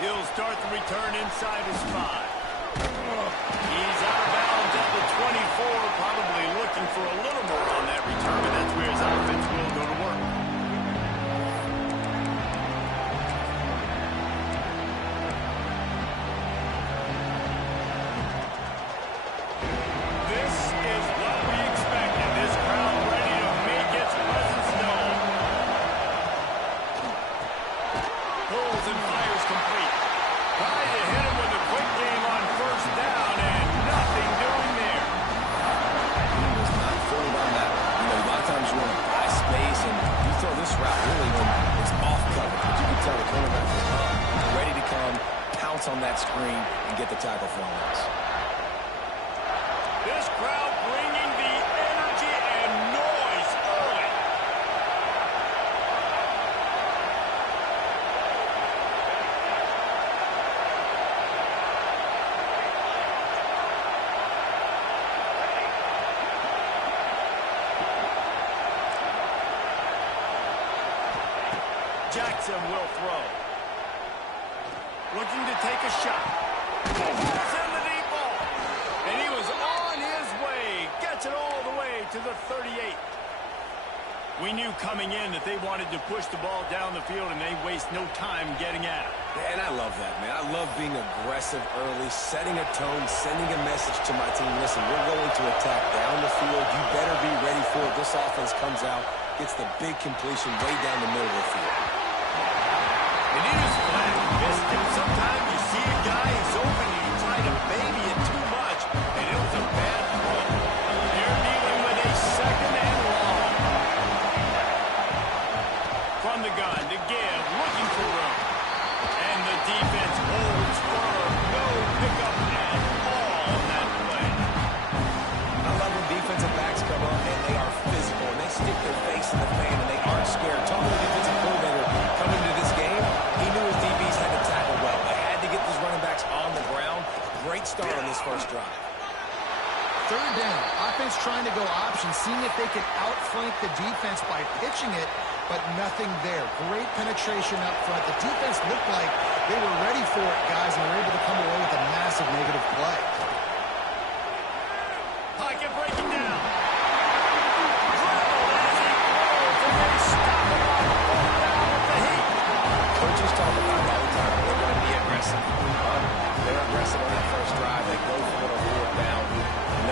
He'll start the return inside his 5. He's out of bounds at the 24, probably looking for a little more on that return, and that's where his offense will go to work. This is what we expected. This crowd ready to make its presence known. Pulls and fires complete. Trying to hit him with a quick game on first down, and nothing doing there. He was not fooled on that. You know, a lot of times you want to buy space, and you throw this route really when it's off coverage. But you can tell the cornerback is up, ready to come, pounce on that screen, and get the tackle for him. This crowd bringing the energy and noise early. Jackson will throw. Looking to take a shot. Pulls in the deep ball. And he was on his way. Gets it all the way to the 38. We knew coming in that they wanted to push the ball down the field, and they waste no time getting at it. Yeah, and I love that, man. I love being aggressive early, setting a tone, sending a message to my team. Listen, we're going to attack down the field. You better be ready for it. This offense comes out, gets the big completion way down the middle of the field. And he was flat. Missed him. Sometimes you see a guy is open and you try to baby it too much, and it was a bad throw. They're dealing with a second and long. From the gun to give, looking for room. And the defense holds firm. No pickup at all on that play. I love when defensive backs come up and they are physical, and they stick their face in the fan, and they aren't scared. Talking to the defensive coordinator coming into this game, he knew his DBs had to tackle well. They had to get these running backs on the ground. Great start on this first drive. Third down. Offense trying to go option, seeing if they can outflank the defense by pitching it, but nothing there. Great penetration up front. The defense looked like they were ready for it, guys, and were able to come away with a massive negative play. Pocket breaking down. Dribbled as he throws, and they stop him on fourth down with the heat. Coaches talk about it all the time. They're going to be aggressive. They're aggressive on that first drive. They go for it on fourth down.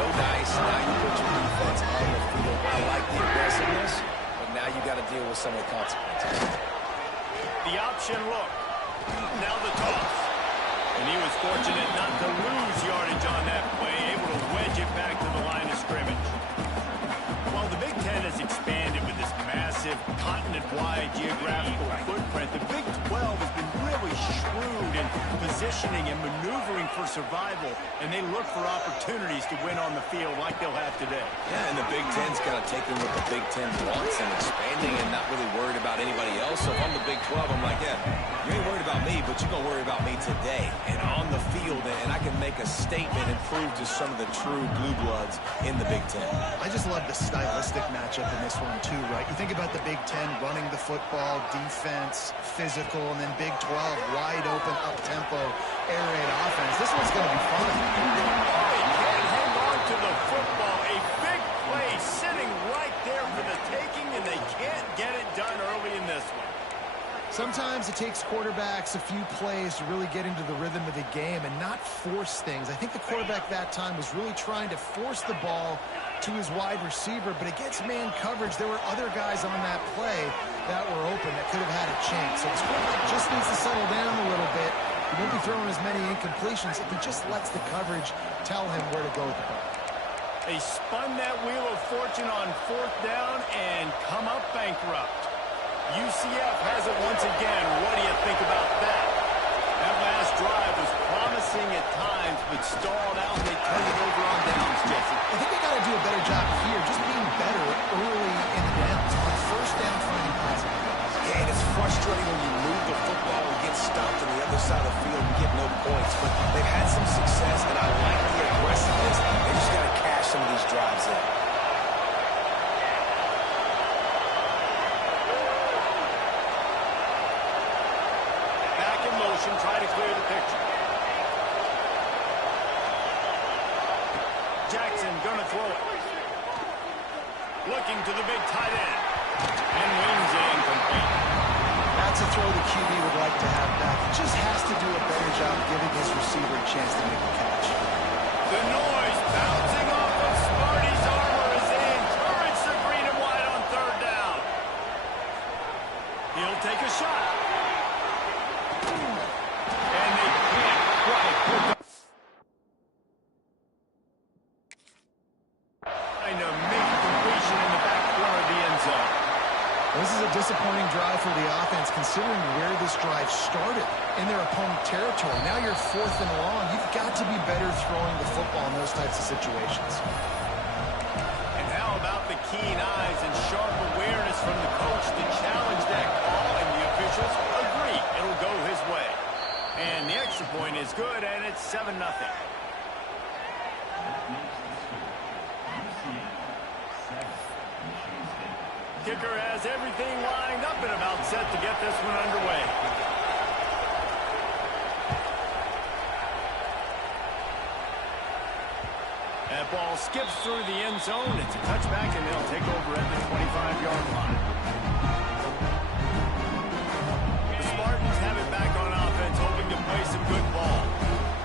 No dice. Now you put your defense on the field. I like the aggressiveness, but now you got to deal with some of the consequences. The option look. Now the toss. And he was fortunate not to lose yardage on that play, able to wedge it back to the line of scrimmage. While the Big Ten has expanded with this massive continent-wide geographical footprint, the Big 12 has been really shrewd in positioning and maneuvering for survival, and they look for opportunities to win on the field like they'll have today. Yeah, and the Big Ten's kind of taking what the Big Ten wants and expanding and not really worried about anybody else. So if I'm the Big 12, I'm like, yeah, you ain't worried about me, but you're going to worry about me today and on the field, and I can make a statement and prove to some of the true blue bloods in the Big Ten. I just love the stylistic matchup in this one, too, right? You think about the Big Ten running the football, defense, physical, and then Big 12, wide open, up-tempo, air raid offense. This one's going to be fun. Oh, he can't hang on to the football. A big play sitting right there for the taking, and they can't get it done early in this one. Sometimes it takes quarterbacks a few plays to really get into the rhythm of the game and not force things. I think the quarterback that time was really trying to force the ball to his wide receiver, but against man coverage, there were other guys on that play that were open that could have had a chance. So this quarterback just needs to settle down a little bit. He won't be throwing as many incompletions if he just lets the coverage tell him where to go with the ball. They spun that wheel of fortune on fourth down and come up bankrupt. UCF has it once again. What do you think about that? That last drive was promising at times, but stalled out, and they turned it over on downs, Jesse. I think they got to do a better job here, just being better early in the downs. On first down, finding passing. Yeah, and it's frustrating when you move the football and get stopped on the other side of the field and get no points. But they've had some success, and I like the aggressiveness. They just got to cash some of these drives in. motion, try to clear the picture. Jackson gonna throw it. Looking to the big tight end. And wings it incomplete. That's a throw the QB would like to have back. He just has to do a better job giving his receiver a chance to make a catch. The noise bouncing off of Smarty's armor as they encourage the green and white on third down. He'll take a shot. And they can't quite put the kind of make completion in the back corner of the end zone. This is a disappointing drive for the offense, considering where this drive started in their opponent territory. Now you're 4th and long. You've got to be better throwing the football in those types of situations. And how about the keen eyes and sharp awareness from the coach to challenge that call, and the officials agree it'll go his way. And the extra point is good, and it's 7-0. Kicker has everything lined up and about set to get this one underway. That ball skips through the end zone. It's a touchback, and they'll take over at the 25-yard line. The Spartans have it back on offense, hoping to play some good ball.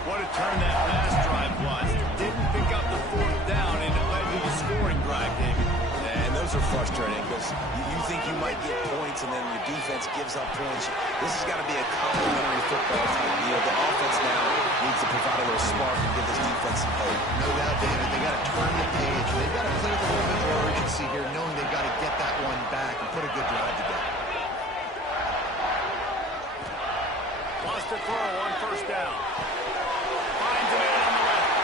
What a turn that pass drive was. Didn't pick up the 4th down, and it led to the scoring drive, David. And those are frustrating because you think you might get points and then your defense gives up points. This has got to be a complementary football type deal. The offense now needs to provide a little spark and give this defense some hope. No doubt, David. They got to turn the page. They've got to play with a little bit more urgency here, knowing they've got to get that one back and put a good drive together. Lost a throw on 1st down. Finds a man on the left.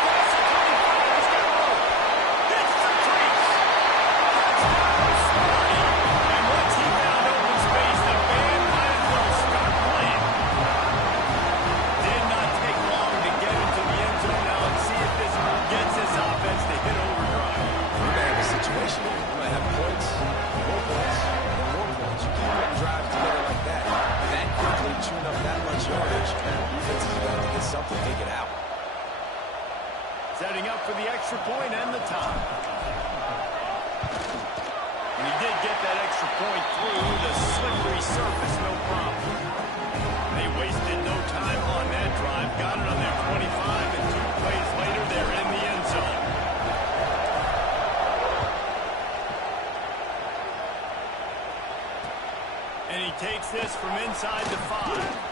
Across the 25. He's got room. Hits the crease. Touchdown, Smarty. And once he found open space, the band might as well start playing. Did not take long to get into the end zone. Now let's see if this gets this offense to hit overdrive. We may have a situation here. We might have points, more points, and more points. You can't run drives together like that. That quickly chewing up that much yardage. Defense is about to get something figured out. Setting up for the extra point and the tie. And he did get that extra point through the slippery surface, no problem. They wasted no time on that drive. Got it on their 25, and 2 plays later, they're in the end zone. And he takes this from inside the 5.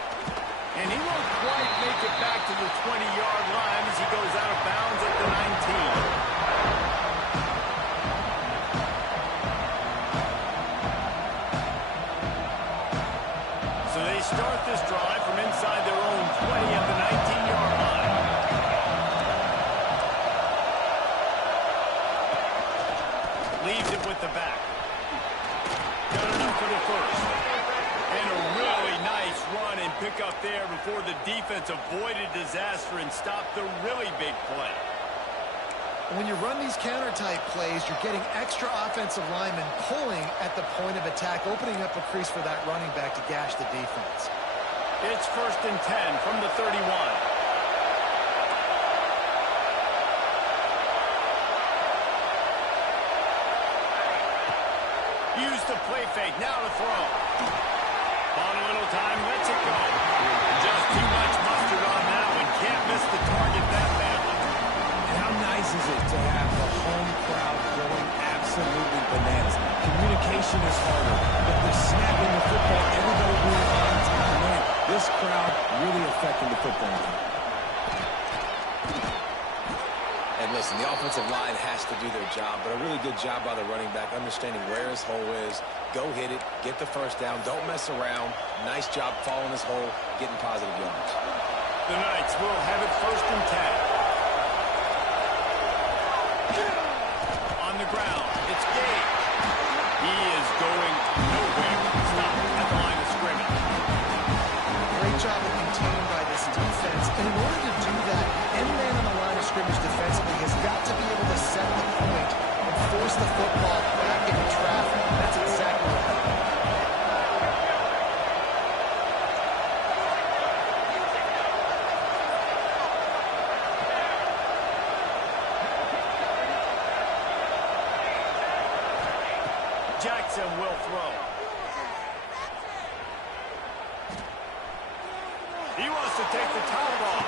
And he won't quite make it back to the 20-yard line as he goes out of bounds at the 19. So they start this drive from inside their own 20 at the 19-yard line. Leaves it with the back. Got enough for the first. And a really nice run and pick up there before the defense avoided disaster and stopped the really big play. When you run these counter-type plays, you're getting extra offensive linemen pulling at the point of attack, opening up a crease for that running back to gash the defense. It's 1st and 10 from the 31. Use the play fake, now to throw. On a little time, lets it go. Just too much mustard on that one. Can't miss the target that badly. And how nice is it to have the home crowd going absolutely bananas? Communication is harder, but they're snapping the football, everybody being on time. Man, this crowd really affecting the football game. And listen, the offensive line has to do their job, but a really good job by the running back, understanding where his hole is. Go hit it, get the first down, don't mess around. Nice job following his hole, getting positive yards. The Knights will have it 1st and 10. On the ground, it's Gage. He is going nowhere. Stop at the line of scrimmage. Great job of containing by this defense. And in order to do that, any man on the line of scrimmage defensively has got to be able to set the point and force the football back into traffic. That's exactly what happened. Jackson will throw. He wants to take the top off.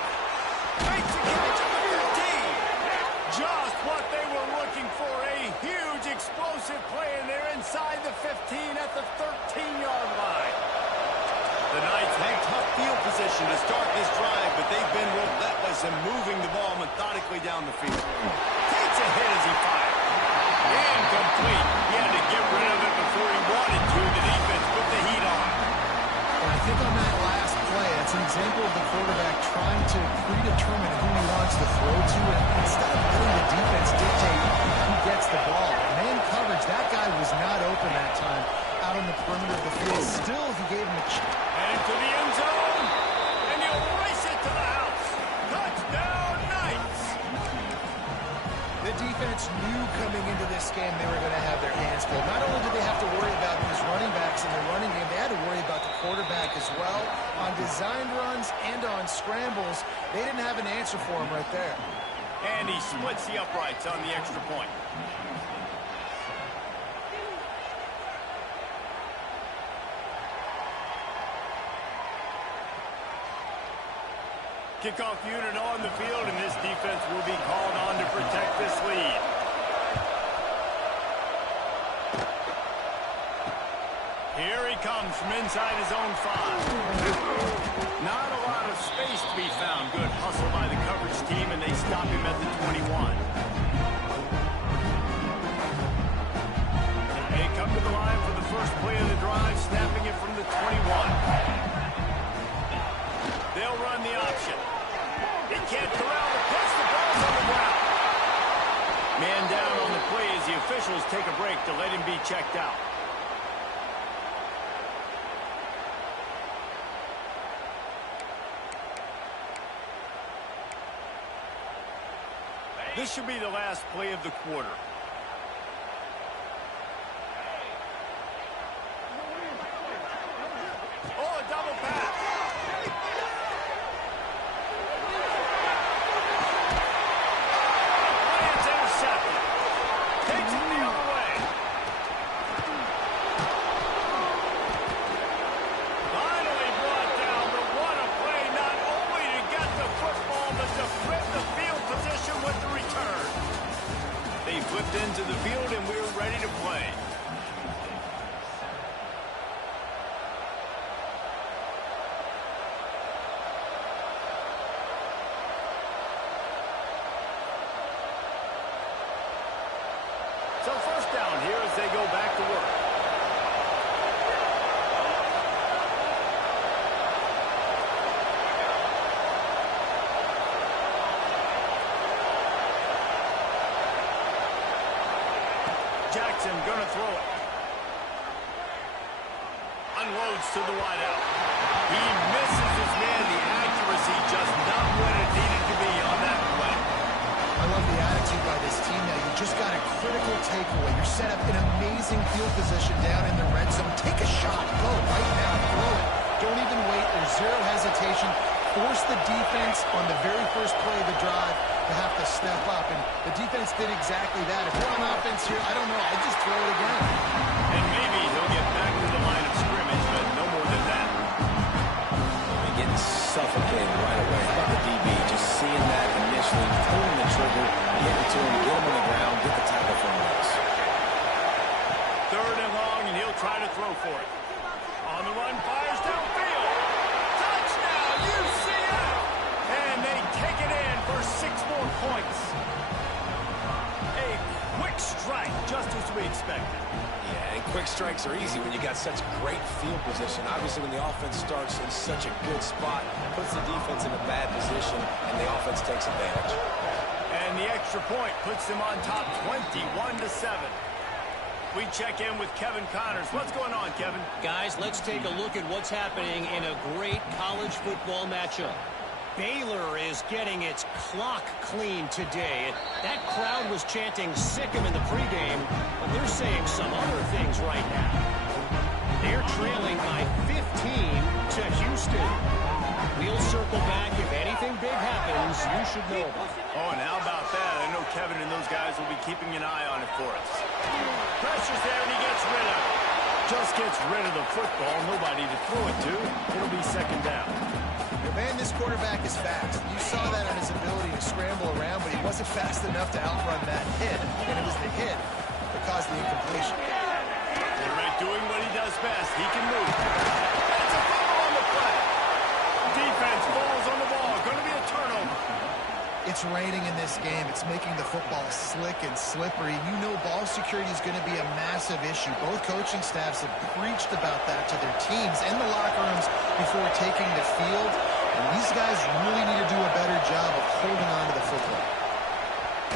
Makes a catch at the 15. Just what they were looking for. A huge explosive play, and they're inside the 15 at the 13-yard line. The Knights had tough field position to start this drive, but they've been relentless in moving the ball methodically down the field. Takes a hit as he fired. Incomplete. He had to get rid of it before he wanted to. The defense put the heat on. And I think on that last play, it's an example of the quarterback trying to predetermine who he wants to throw to, and instead of letting the defense dictate who gets the ball. Man coverage, that guy was not open that time out on the perimeter of the field. Still, he gave him a chance. Heading to the end zone, and he'll race it to the house. Touchdown, Knights! The defense knew coming into this game they were going to have their hands full. Not only did they have to worry about these running backs in the running game, they had to worry about the quarterback as well. On design runs and on scrambles, they didn't have an answer for him right there. And he splits the uprights on the extra point. Kickoff unit on the field, and this defense will be called on to protect this lead. Here he comes from inside his own 5. Not a lot of space to be found. Good hustle by the coverage team, and they stop him at the 21. They come to the line for the first play of the drive, snapping it from the 21. They'll run the option. He can't corral the pitch. The ball's on the ground. Man down on the play as the officials take a break to let him be checked out. This should be the last play of the quarter. Oh, a double pass. It's intercepted. Takes it the other way. Finally brought down, but what a play, not only to get the football, but to flip the field position with the return. They flipped into the field, and we're ready to play. So first down here as they go back to work. Jackson gonna throw it. Unloads to the wideout. He misses his man. The accuracy just not what it needed to be on that play. I love the attitude by this team now. You just got a critical takeaway. You're set up in amazing field position down in the red zone. Take a shot. Go right now. Throw it. Don't even wait. There's zero hesitation. Force the defense on the very first play of the drive to have to step up. And the defense did exactly that. If we're on offense here, I don't know. I'd just throw it again. And maybe he'll get back to the line of scrimmage, but no more than that. They're getting suffocated right away. How about the DB? Just seeing that initially, pulling the trigger, get it to him, get him on the ground, get the tackle from us. Third and long, and he'll try to throw for it. On the run, fires downfield. Touchdown, UCF! And they take it in for 6 more points. A quick strike, just as we expected. Yeah, and quick strikes are easy when you got such great field position. Obviously, when the offense starts in such a good spot, puts the defense in a bad position, and the offense takes advantage. And the extra point puts them on top 21-7. We check in with Kevin Connors. What's going on, Kevin? Guys, let's take a look at what's happening in a great college football matchup. Baylor is getting its clock clean today. That crowd was chanting "sick 'em" in the pregame, but they're saying some other things right now. They're trailing by 15 to Houston. We'll circle back if anything big happens you should know about. Oh, and how about that? I know Kevin and those guys will be keeping an eye on it for us. Pressure's there, and he gets rid of it. Just gets rid of the football. Nobody to throw it to. It'll be second down. Man, this quarterback is fast. You saw that on his ability to scramble around, but he wasn't fast enough to outrun that hit, and it was the hit that caused the incompletion. Quarterback doing what he does best. He can move. It's a fumble on the play. Defense falls on the ball. Going to be a turnover. It's raining in this game. It's making the football slick and slippery. You know ball security is going to be a massive issue. Both coaching staffs have preached about that to their teams and the locker rooms before taking the field. And these guys really need to do a better job of holding on to the football.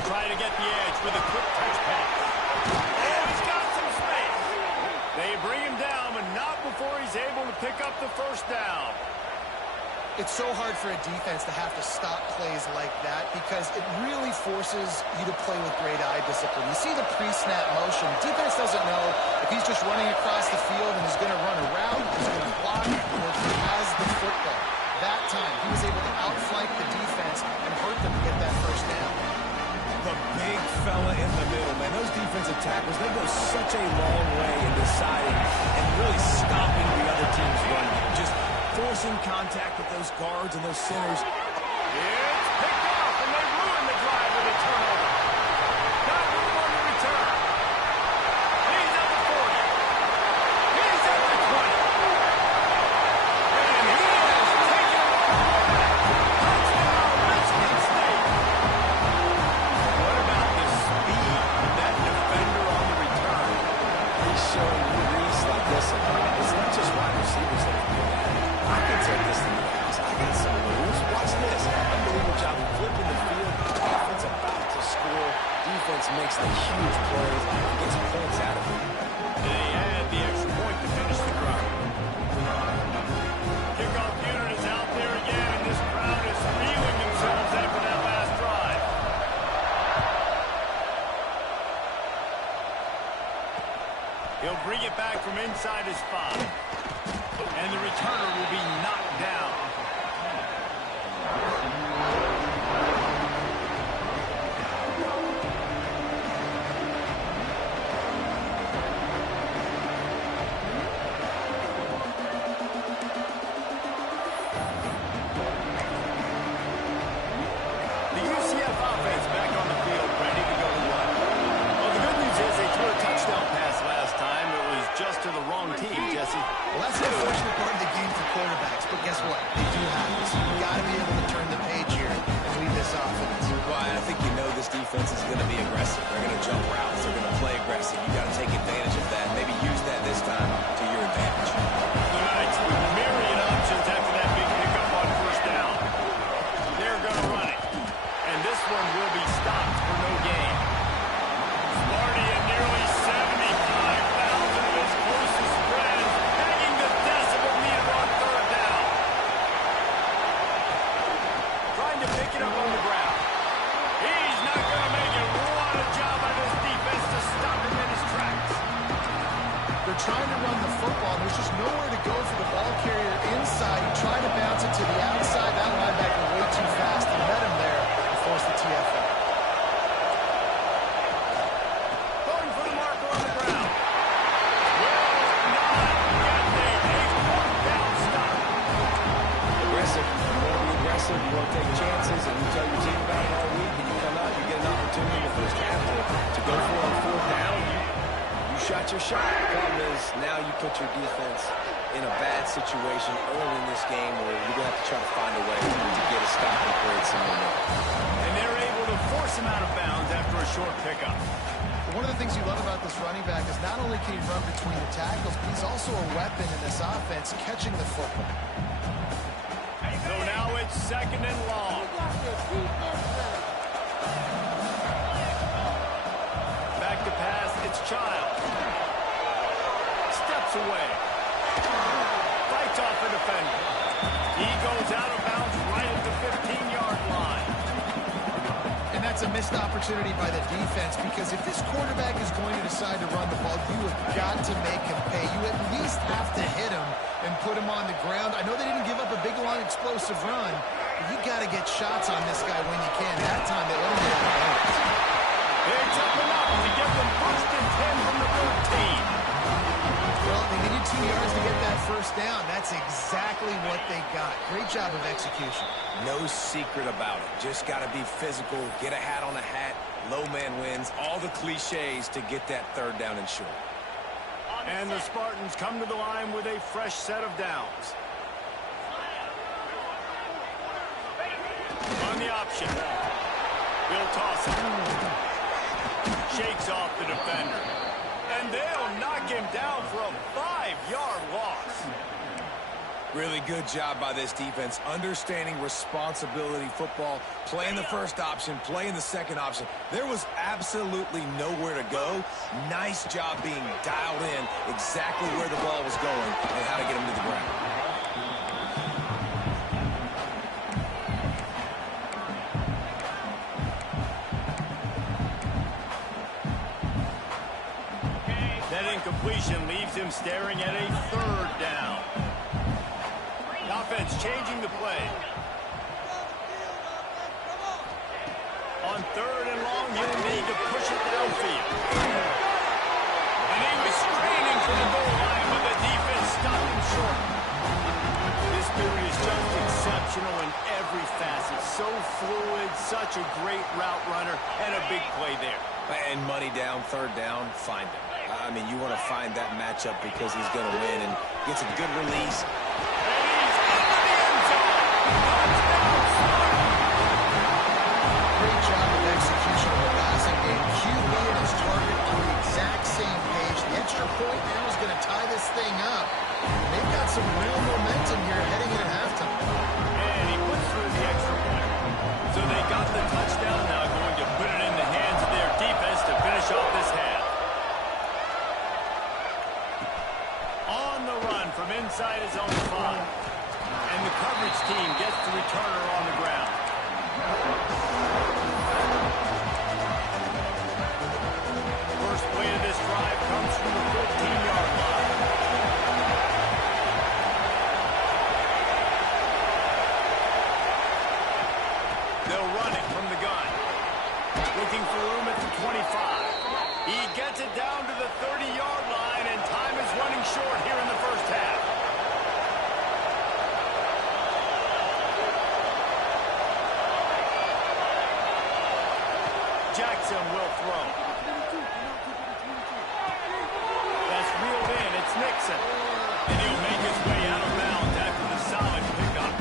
Trying to get the edge with a quick touch pass. Oh, he's got some space. They bring him down, but not before he's able to pick up the first down. It's so hard for a defense to have to stop plays like that because it really forces you to play with great eye discipline. You see the pre-snap motion. Defense doesn't know if he's just running across the field and he's going to run around, he's going to block, or if he has the football. That time, he was able to outflank the defense and hurt them to get that first down. The big fella in the middle, man. Those defensive tackles, they go such a long way in deciding and really stopping the other team's run. Just forcing contact with those guards and those centers. It's picked off, and they ruin the drive with a turnover. Got room on the return. He's at the 40. He's at the 20. And he has taken it all the way. Touchdown, Michigan State. What about the speed of that defender on the return? He's showing Reese like, listen, it's not just wide receivers that can do that. I can take this to the house. I got some moves. Watch this. Unbelievable job of flipping the field. Offense about to score. Defense makes the huge plays and gets points out of it. And he had the extra point to finish the drive. Kickoff unit is out there again, and this crowd is feeling themselves after that last drive. He'll bring it back from inside his 5. And the returner will be knocked down. The UCF offense back on the field, ready to go to work. Well, the good news is they threw a touchdown pass last time. It was just to the wrong team, Jesse. Well, that's the unfortunate part of the game for quarterbacks, but guess what? They do have this. You've got to be able to turn the page here and lead this offense. Ryan, I think you know this defense is going to be aggressive. They're going to jump routes. They're going to play aggressive. You got to take advantage of that. Maybe use that this time to your advantage. The Knights with myriad options after that big pickup on first down. They're going to run it. And this one will be stopped for no gain. Sparty and nearly 75,000 of his closest friends hanging the decibel meter on third down. Trying to pick it up on the ground. He's not going to make it. What a job by this defense to stop him in his tracks. They're trying to run the football. There's just nowhere to go for the ball carrier inside. He tried to bounce it to the outside. That linebacker way too fast. He met him there and forced the TFL. Going for the marker on the ground. Will not get there. A fourth down stop. Aggressive. You want to be aggressive. You want to take chances, and you tell your team about it all week, and you come out, you get an opportunity in the first half to go for it on fourth down. You shot your shot. The problem is now you put your defense in a bad situation early in this game where you're going to have to try to find a way to get a stop and create some momentum. And they're able to force him out of bounds after a short pickup. One of the things you love about this running back is not only can he run between the tackles, but he's also a weapon in this offense, catching the football. So now it's second and long. Back to pass, it's Child. Steps away. Fights off a defender. He goes out of bounds right at the 15-yard line. And that's a missed opportunity by the defense because if this quarterback is going to decide to run the ball, you have got to make him pay. You at least have to hit him and put him on the ground. I know they didn't give up a big, long, explosive run, You got to get shots on this guy when you can. That time they let him get out of bounds. It's up and up to get them first and 10 from the 13. Well, they needed 2 yards to get that first down. That's exactly what they got. Great job of execution. No secret about it. Just got to be physical, get a hat on a hat, low man wins, all the cliches to get that third down and short. And the Spartans come to the line with a fresh set of downs. On the option, Bill tosses. Shakes off the defender. And they'll knock him down for a 5-yard loss. Really good job by this defense, understanding responsibility football, playing the first option, playing the second option. There was absolutely nowhere to go. Nice job being dialed in exactly where the ball was going and how to get him to the ground. That incompletion leaves him staring at a third down. Offense changing the play. On third and long, he'll need to push it downfield. And he was straining for the goal line, but the defense stopped him short. This dude is just exceptional in every facet. So fluid, such a great route runner, and a big play there. And money down, third down, find him. I mean, you want to find that matchup because he's going to win and gets a good release. Great job of execution of the passing game. QB and his target on the exact same page. The extra point now is going to tie this thing up. They've got some real momentum here heading into halftime. And he puts through the extra point. So they got the touchdown, now going to put it in the hands of their defense to finish off this half. On the run from inside his own 5. And the coverage team gets the returner on the ground. First play of this drive comes from the 14-yard line. They'll run it from the gun. Looking for room at the 25. He gets it down to the 30-yard line, and time is running short here in the first half. Jackson will throw. That's reeled in. It's Nixon. And he'll make his way out of bounds after the solid pickup.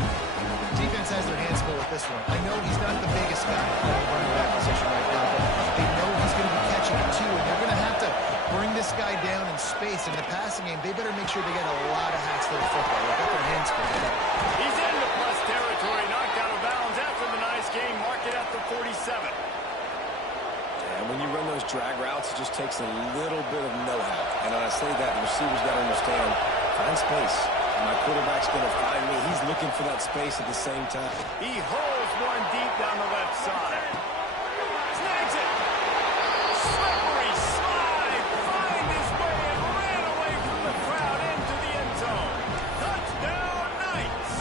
Defense has their hands full with this one. I know he's not the biggest guy playing running back position right now, but they know he's going to be catching it too, and they're going to have to bring this guy down in space. In the passing game, they better make sure they get a lot of hacks to the football. They've got their hands full. He's into plus territory, knocked out of bounds after the nice game. Mark it at the 47. And when you run those drag routes, it just takes a little bit of know-how. And when I say that, the receiver's got to understand, find space. My quarterback's going to find me. He's looking for that space at the same time. He holds one deep down the left side. Snags it. Slippery slide. Find his way and ran away from the crowd into the end zone. Touchdown, Knights.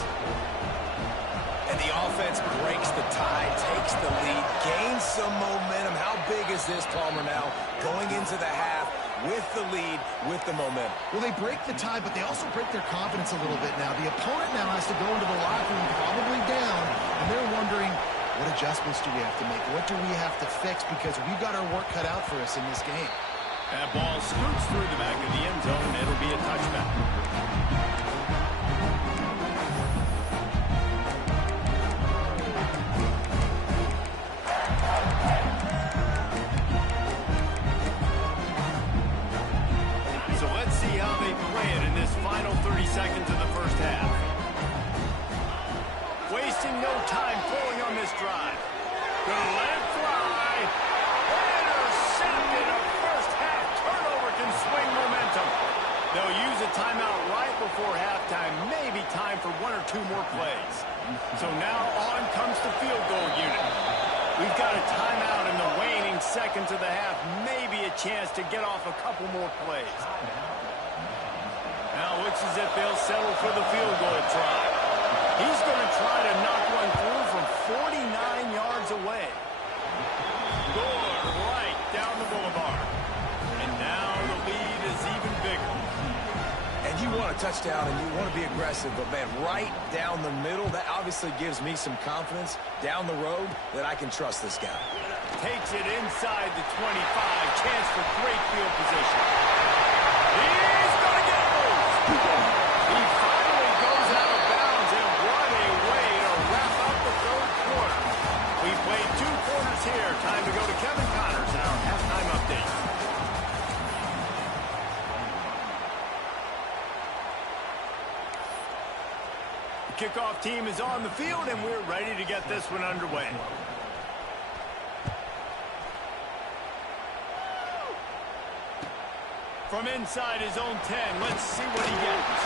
And the offense breaks the tie, takes the lead, gains some momentum. How big is this, Palmer, now? Going into the half with the lead, with the momentum. Well, they break the tie, but they also break their confidence a little bit now. The opponent now has to go into the locker room probably down, and they're wondering, what adjustments do we have to make? What do we have to fix? Because we've got our work cut out for us in this game. That ball scoots through the back of the end zone, and it'll be a touchback. So let's see how they play it in this final 30 seconds of the first half. Wasting no time throwing on this drive. Gonna let it fly. Intercepted. A first half turnover can swing momentum. They'll use a timeout right before halftime. Maybe time for one or two more plays. So now on comes the field goal unit. We've got a timeout in the waning seconds of the half. Maybe a chance to get off a couple more plays. Now it looks as if they'll settle for the field goal try. He's going to try to knock one through. touchdown and you want to be aggressive, but, man, right down the middle, that obviously gives me some confidence down the road that I can trust this guy. Takes it inside the 25. Chance for great field position. He's going to get loose. He finally goes out of bounds, and what a way to wrap up the third quarter. We played 2 quarters here. Time to go to Kevin Connors and our halftime update. The kickoff team is on the field, and we're ready to get this one underway. From inside his own 10, let's see what he gets.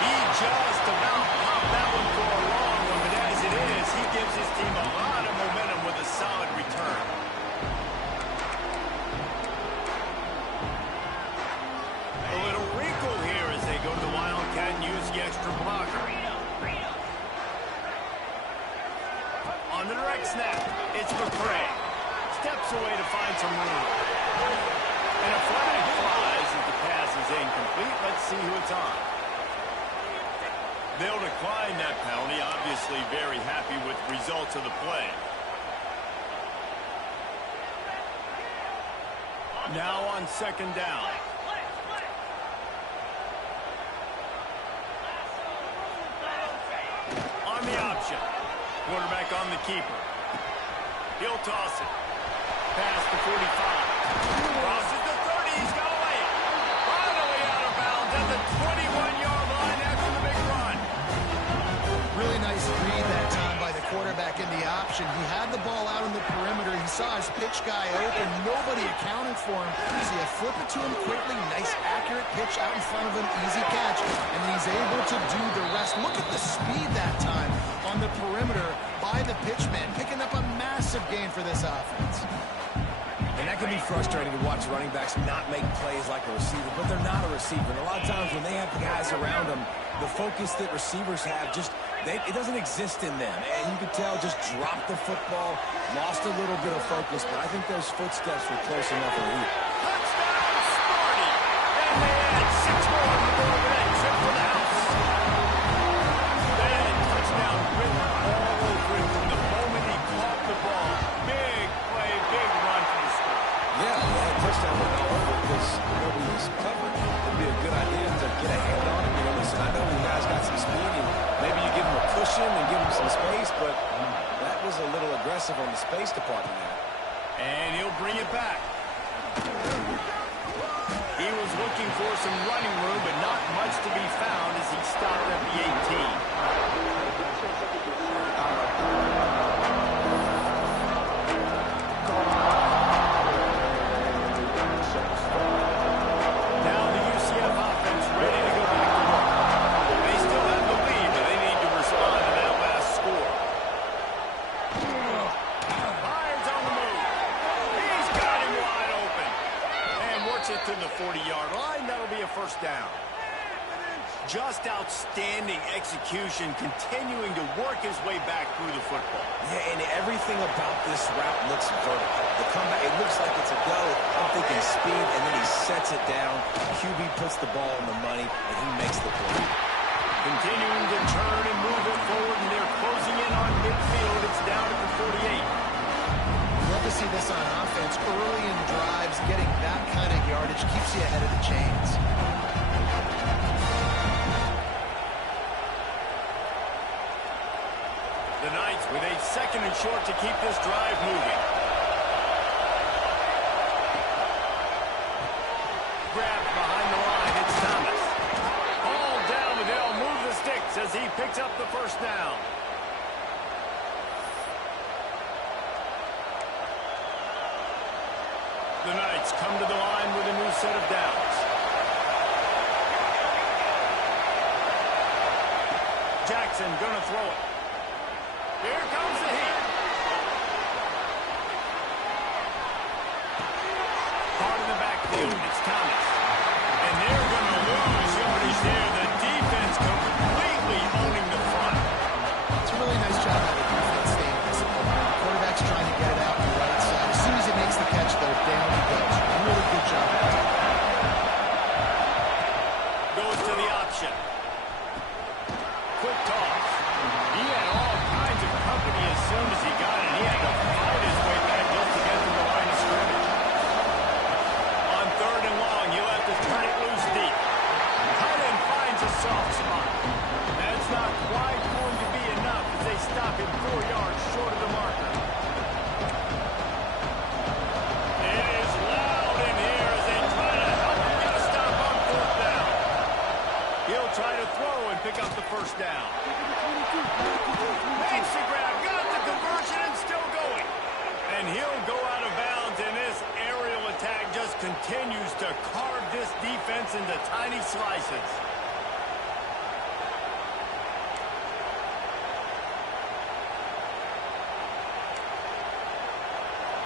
He just about popped that one for a long one, but as it is, he gives his team a lot of momentum with a solid return. A little wrinkle here as they go to the Wildcat and use the extra blocker. On the direct snap, it's McCray. Steps away to find some room. And a flag flies as the pass is incomplete. Let's see who it's on. They'll decline that penalty. Obviously very happy with the results of the play. Now on second down. On the option. Quarterback on the keeper. He'll toss it. Pass to 45. Crosses the 30. He's got a layup. Finally out of bounds at the 21-yard line after the big run. Really nice read that time by the quarterback in the option. He had the ball out on the perimeter. He saw his pitch guy open. Nobody accounted for him. So you flip it to him quickly. Nice, accurate pitch out in front of him. Easy catch. And then he's able to do the rest. Look at the speed that time on the perimeter by the pitchman, picking up a massive gain for this offense. And that can be frustrating to watch running backs not make plays like a receiver, but they're not a receiver. And a lot of times when they have guys around them, the focus that receivers have it doesn't exist in them. And you could tell just dropped the football, lost a little bit of focus, but I think those footsteps were close enough for you. Touchdown, Sparty! And they add 6 more on the board with that trip to the house. Then touchdown written all over him from the moment he caught the ball. Big play, big run for the score. Yeah, touchdown went all over because nobody was covered. It'd be a good idea to get a hand on him. You know, listen, I know you guys got some speed, and maybe you give him a cushion and give him some space, but that was a little aggressive on the space department there. And he'll bring it back. He was looking for some running room, but not much to be found as he stopped at the 18. Now the UCF offense ready to go back to work. They still have the lead, but they need to respond to that last score. Byers on the move. He's got him wide open. And works it to the 40-yard line. That'll be a first down. Just outstanding execution, continuing to work his way back through the football. Yeah, and everything about this route looks vertical. The comeback, it looks like it's a go. I'm thinking speed, and then he sets it down. QB puts the ball on the money, and he makes the play. Continuing to turn and move it forward, and they're closing in on midfield. It's down at the 48. Love to see this on offense. Early in drives, getting that kind of yardage keeps you ahead of the chains. The Knights with a second and short to keep this drive moving. Grabbed behind the line, it's Thomas. Ball down, but they'll move the sticks as he picks up the first down. The Knights come to the line with a new set of downs. Jackson gonna throw it. Here comes the heat. Part of the backfield, it's Thomas. And they're going to lose yardage there. The defense completely owning the front. It's a really nice job by the defense staying disciplined. The quarterback's trying to get it out on the right side. As soon as he makes the catch, though, down he goes. Really good job. quick toss. He had all kinds of company as soon as he got it. He had to fight his way back just to get to the line of scrimmage. On 3rd and long, he'll have to turn it loose deep. Tight end finds a soft spot. That's not quite going to be enough as they stop him 4 yards short of the marker. It is loud in here as they try to help him get a stop on 4th down. He'll try to throw and pick up the 1st down. Makes the grab, got the conversion, and still going. And he'll go out of bounds, and this aerial attack just continues to carve this defense into tiny slices.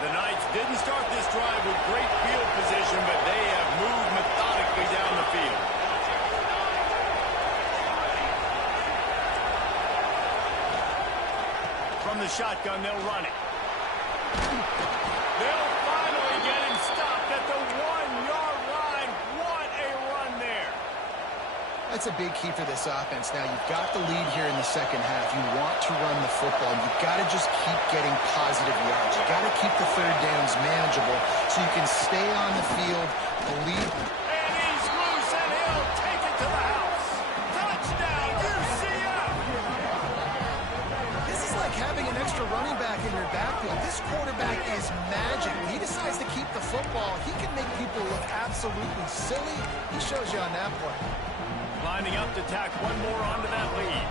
The Knights didn't start this drive with great field position, but they have moved methodically down the field. From the shotgun, they'll run it. They'll finally get him stopped at the 1-yard line. What a run there. That's a big key for this offense. Now, you've got the lead here in the second half. You want to run the football. You've got to just keep getting positive yards. You've got to keep the 3rd downs manageable so you can stay on the field, the lead. And he's loose, and he'll take it to the house. Touchdown, UCF! This is like having an extra running back in your backfield. This quarterback is magic. When he decides to keep the football, he can make people look absolutely silly. He shows you on that play. Lining up to tack one more onto that lead.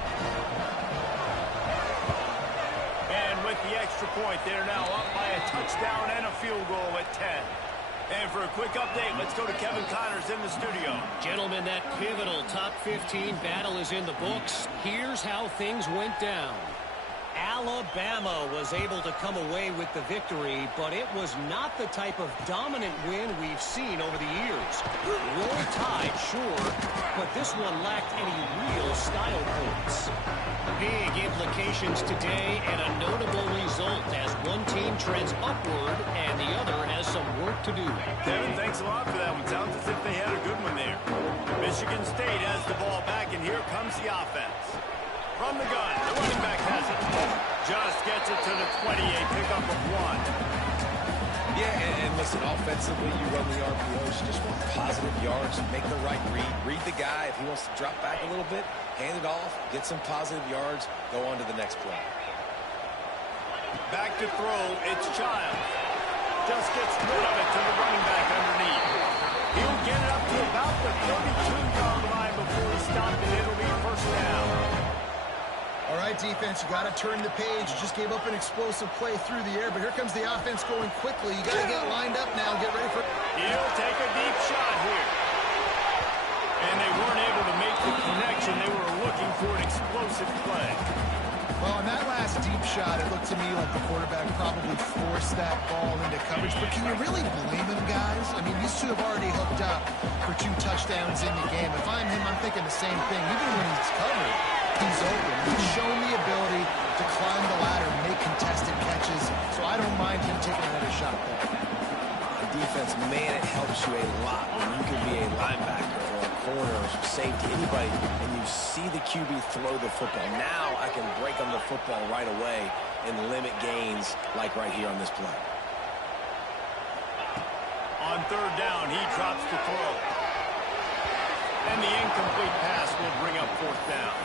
And with the extra point, they're now up by a touchdown and a field goal at 10. And for a quick update, let's go to Kevin Connors in the studio. Gentlemen, that pivotal top 15 battle is in the books. Here's how things went down. Alabama was able to come away with the victory, but it was not the type of dominant win we've seen over the years. Roll Tide, sure, but this one lacked any real style points. Big implications today and a notable result as one team trends upward and the other has some work to do. Kevin, thanks a lot for that one. Sounds as if they had a good one there. Michigan State has the ball back, and here comes the offense. From the gun, the running back has it. Just gets it to the 28, pickup of 1. Yeah, and listen, offensively, you run the RPOs, you just want positive yards, make the right read the guy. If he wants to drop back a little bit, hand it off, get some positive yards, go on to the next play. Back to throw, it's Child. Just gets rid of it to the running back underneath. He'll get it up to about the 32-yard line before he stopped, and it'll be 1st down. All right, defense, you got to turn the page. You just gave up an explosive play through the air, but here comes the offense going quickly. You got to get lined up now. Get ready for... He'll take a deep shot here. And they weren't able to make the connection. They were looking for an explosive play. Well, on that last deep shot, it looked to me like the quarterback probably forced that ball into coverage. But can you really blame him, guys? I mean, these two have already hooked up for 2 touchdowns in the game. If I'm him, I'm thinking the same thing. Even when he's covered, he's open. He's shown the ability to climb the ladder, make contested catches. So I don't mind him taking another shot there. On defense, man, it helps you a lot when you can be a linebacker or a corner or safety, anybody, and you see the QB throw the football. Now I can break on the football right away and limit gains like right here on this play. On 3rd down, he drops the throw. And the incomplete pass will bring up 4th down.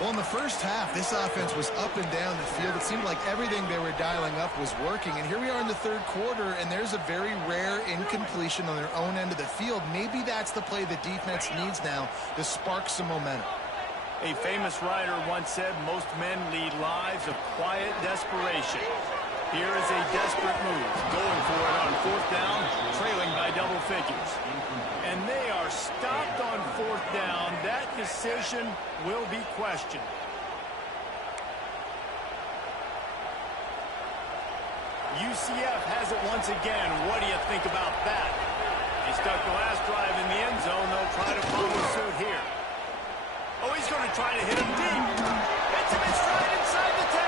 Well, in the first half, this offense was up and down the field. It seemed like everything they were dialing up was working. And here we are in the 3rd quarter, and there's a very rare incompletion on their own end of the field. Maybe that's the play the defense needs now to spark some momentum. A famous writer once said, most men lead lives of quiet desperation. Here is a desperate move, going for it on 4th down, trailing by double figures. And they are stopped on 4th down. That decision will be questioned. UCF has it once again. What do you think about that? They stuck the last drive in the end zone. They'll try to follow suit here. Oh, he's going to try to hit him deep. Hits him in stride inside the 10.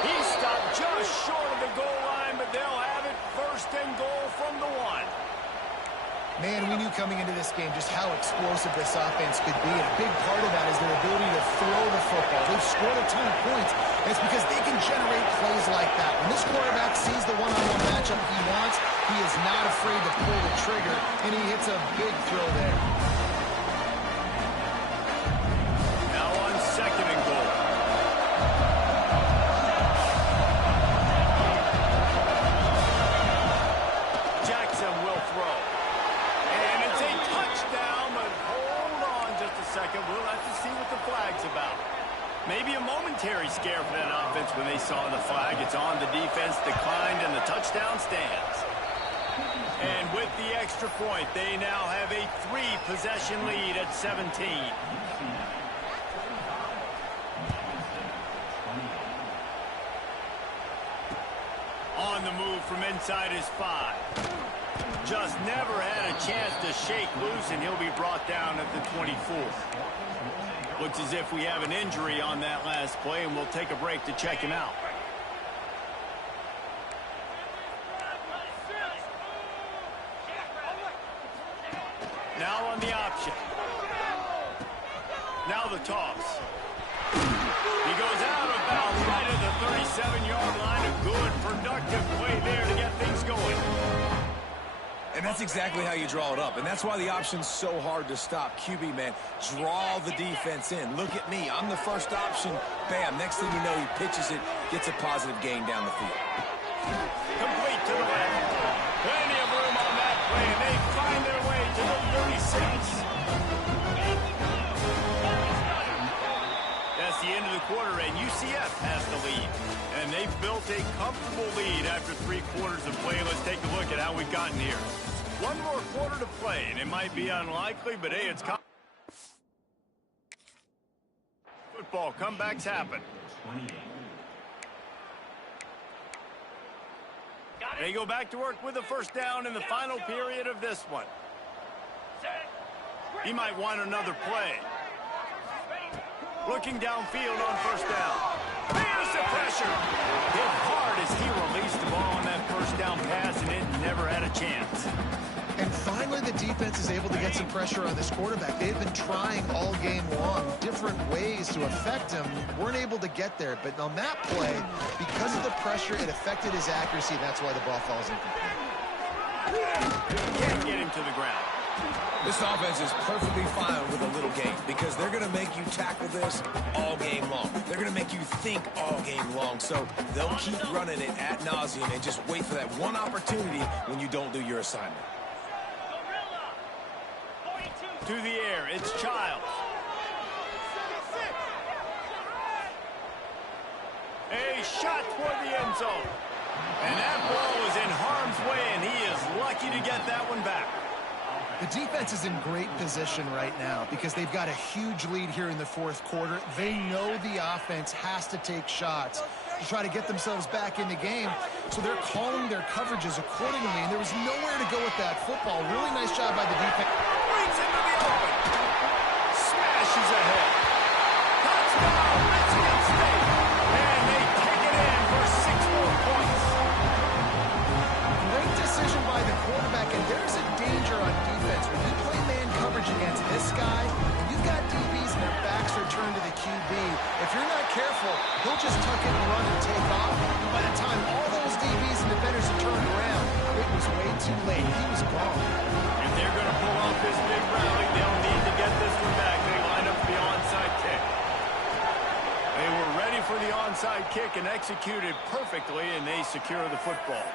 He stopped just short of the goal line, but they'll have it 1st and goal from the 1. Man, we knew coming into this game just how explosive this offense could be, and a big part of that is their ability to throw the have scored a ton of points. And it's because they can generate plays like that. When this quarterback sees the one-on-one matchup he wants, he is not afraid to pull the trigger, and he hits a big throw there. Now on 2nd and goal. Jackson will throw. And it's a touchdown, but hold on just a second. We'll have to see what the flag's about. Maybe a momentary scare for that offense when they saw the flag. It's on, the defense declined, and the touchdown stands. And with the extra point, they now have a 3-possession lead at 17. On the move from inside his 5. Just never had a chance to shake loose, and he'll be brought down at the 24. Looks as if we have an injury on that last play, and we'll take a break to check him out. Now on the option. Now the toss. He goes out of bounds right at the 37-yard line. A good, productive play there to get things going. And that's exactly how you draw it up. And that's why the option's so hard to stop. QB, man, draw the defense in. Look at me. I'm the first option. Bam. Next thing you know, he pitches it, gets a positive gain down the field. Complete to the left. Plenty of room on that play, and they find their way to the 36. That's the end of the quarter, and UCF has the lead. And they've built a comfortable lead after 3 quarters of play. Let's take a look at how we've gotten here. One more quarter to play, and it might be unlikely, but hey, it's football. Comebacks happen. They go back to work with a first down in the final period of this one. He might want another play. Looking downfield on first down. There's the pressure. Hit hard as he released the ball on that first down pass, and it never had a chance. And finally, the defense is able to get some pressure on this quarterback. They've been trying all game long different ways to affect him. Weren't able to get there. But on that play, because of the pressure, it affected his accuracy. And that's why the ball falls incomplete. Can't get him to the ground. This offense is perfectly fine with a little game because they're going to make you tackle this all game long. They're going to make you think all game long. So they'll keep running it ad nauseum and just wait for that one opportunity when you don't do your assignment. To the air, it's Childs. A shot toward the end zone. And that ball was in harm's way, and he is lucky to get that one back. The defense is in great position right now because they've got a huge lead here in the 4th quarter. They know the offense has to take shots to try to get themselves back in the game. So they're calling their coverages accordingly, and there was nowhere to go with that football. Really nice job by the defense. Brings into the open. Smashes ahead. Touchdown, Michigan State. And they take it in for 6 more points. Great decision by the quarterback, and there's a danger on defense. When you play man coverage against this guy, you've got DBs and their backs are turned to the QB. If you're not careful, he'll just tuck it and run and take off. And by the time all those DBs and defenders are turned around, it was way too late. He was gone. If they're going to pull off this big rally, they'll need to get this one back. They line up the onside kick. They were ready for the onside kick and executed perfectly, and they secure the football.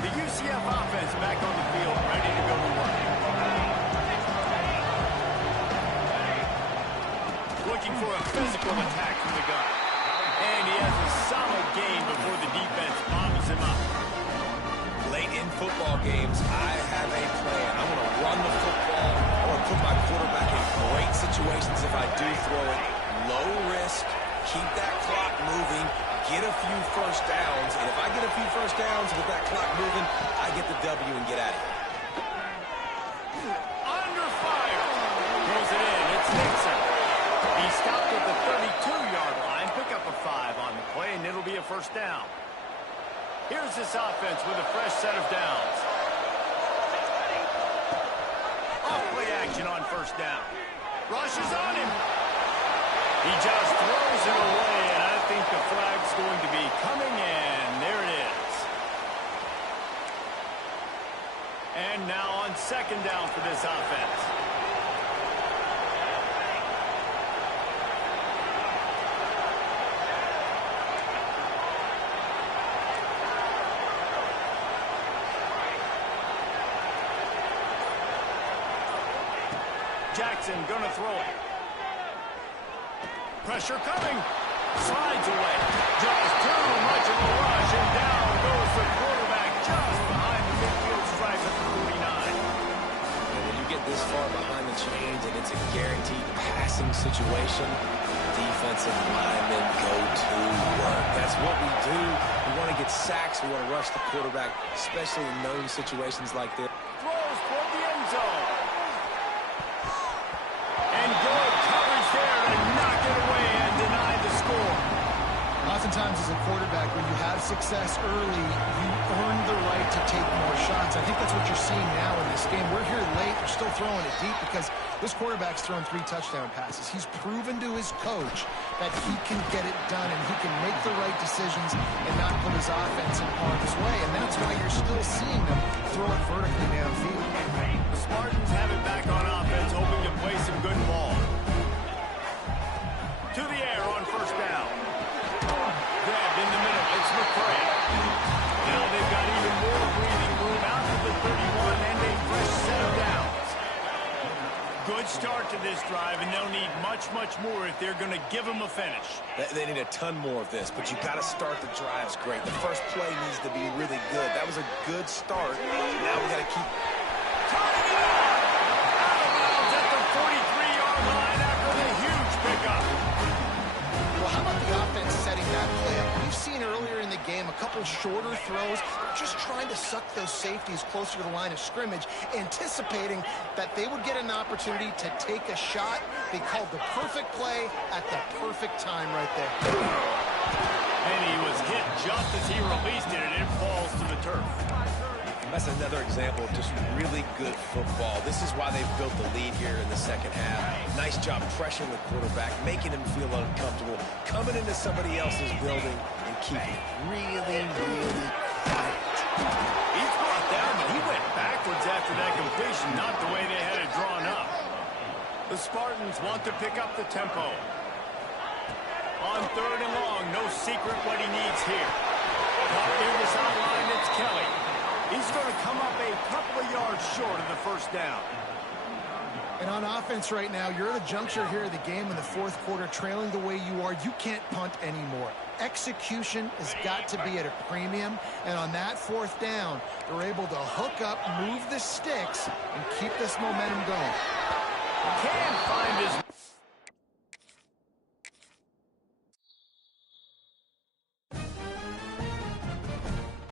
The UCF offense back on the field, ready to go to work. Looking for a physical attack from the gun. And he has a solid gain before the defense bombs him up. Late in football games, I have a plan. I want to run the football. I want to put my quarterback in great situations if I do throw it. Low risk, keep that clock moving, get a few first downs. And if I get a few first downs with that clock moving, I get the W and get out of here. Under fire. Throws it in. It's Nixon. He stopped at the 32-yard line. Pick up a 5 on the play, and it'll be a first down. Here's this offense with a fresh set of downs. Off-play action on first down. Rushes on him. He just throws it away, and I think the flag's going to be coming in. There it is. And now on second down for this offense. Jackson gonna throw it. Pressure coming. Slides away. Just too much of a rush, and down goes the quarterback just behind the midfield stripe at the 49. And when you get this far behind the chains and it's a guaranteed passing situation, defensive linemen go to work. That's what we do. We want to get sacks. We want to rush the quarterback, especially in known situations like this. Throws toward the end zone. And good coverage there to knock it away and deny the score. Oftentimes as a quarterback, when you have success early, you earn the right to take more shots. I think that's what you're seeing now in this game. We're here late. They're still throwing it deep because this quarterback's thrown 3 touchdown passes. He's proven to his coach that he can get it done and he can make the right decisions and not put his offense in harm's way. And that's why you're still seeing them throw it vertically downfield. The Spartans have it back on offense, hoping to play some good ball. To the air on first down. Grabbed in the middle. It's McCray. Now they've got even more breathing room out to the 31 and a fresh set of downs. Good start to this drive, and they'll need much, much more if they're going to give them a finish. They need a ton more of this, but you got to start the drives great. The first play needs to be really good. That was a good start. Now we got to keep... Tying it up! Out of bounds at the 43-yard line after the huge pickup. Well, how about the offense setting that play up? We've seen earlier in the game a couple shorter throws, just trying to suck those safeties closer to the line of scrimmage, anticipating that they would get an opportunity to take a shot. They called the perfect play at the perfect time right there. And he was hit just as he released it, and it falls to the turf. That's another example of just really good football. This is why they've built the lead here in the second half. Nice job pressuring the quarterback, making him feel uncomfortable, coming into somebody else's building and keeping it really, really quiet. He's brought down, but he went backwards after that completion, not the way they had it drawn up. The Spartans want to pick up the tempo. On third and long, no secret what he needs here. Caught near the sideline, it's Kelly. He's going to come up a couple of yards short of the first down. And on offense right now, you're at a juncture here of the game in the fourth quarter, trailing the way you are. You can't punt anymore. Execution has got to be at a premium. And on that fourth down, they're able to hook up, move the sticks, and keep this momentum going. Can